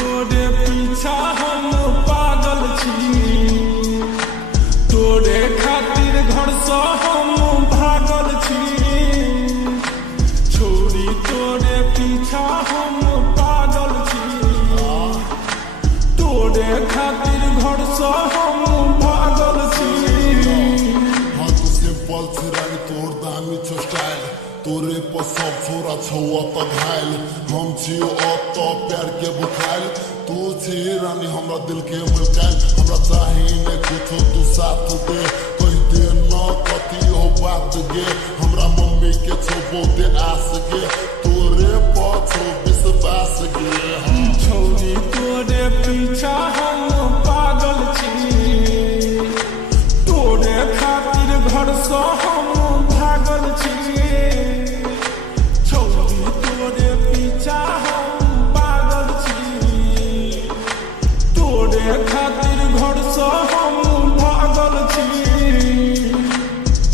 तोरे पीछा हम पागल छी, तोरे खातिर घर से हम भागल छी। छोड़ी तोरे पीछा हम पागल छी, तोरे खातिर घर से हम भागल छी। हाँ तू सिंपल छिरानी तोर दामी छो स्टाइल, तोरे पर सब छोरा छौआ त घायल। हम छियो अब तो प्यार के बुखाइल, तू छी रानी हमरा दिल के मलकाइल। हमरा चाही ने कुछो तू साथ दे, कह दे न कथी हो बात गे। हमरा मम्मी के छो बहुते आस गे, तोरे पर छो विश्वास गे। छोड़ी तोरे पीछा हम पागल छी, तोरे खातिर घर से हम भागल छी। छोड़ी तोरे पीछा हम पागल छी, तोरे खातिर घर से हम भागल छी।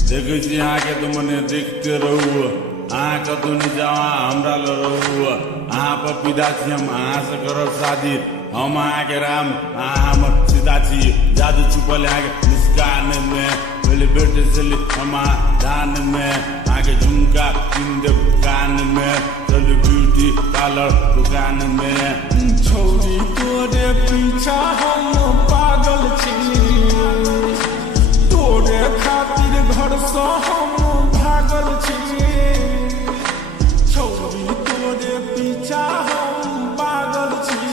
देखै छी अहाँके तो मने देखते रहू, अहाँ कतौ नहीं जाओ हमरा ल रहू। अहाँ पर विदा छी हम, अहाँ से करब शादी। हम अहाँ के राम, अहाँ हमर सीता छी। जादू छुपल अहाँ के मुस्कान में, पहले बेटे से हम धान में। अहाँ के झुमका किन देब कान में, चल ब्यूटी पार्लर दुकान में। छोड़ी तोरे पीछा हम पागल छी, तोरे खातिर घर से हम भागल छी। छोड़ी तोरे पीछा हम पागल छी,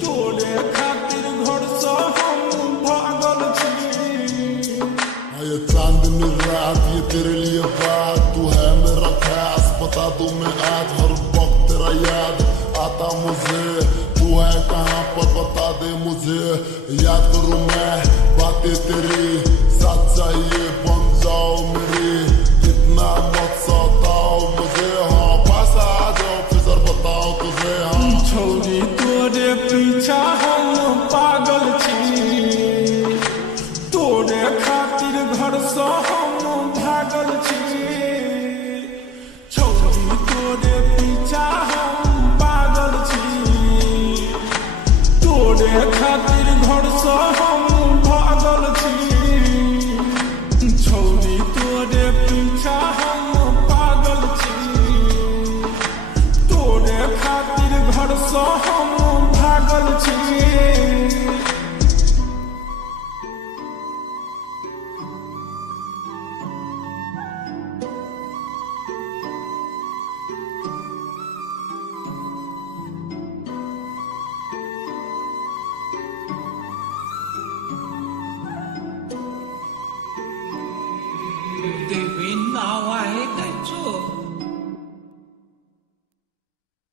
तोरे खातिर घर से हम भागल छी। ये चांदनी रात ये तेरे लिए बात, तू है मेरा खास बता दूं मैं आज। हर वक्त तेरा याद आता मुझे, तू है कहाँ पर बता दे मुझे। याद करूं मैं बातें तेरी, साथ चाहिए बन जाओ मेरी। कितना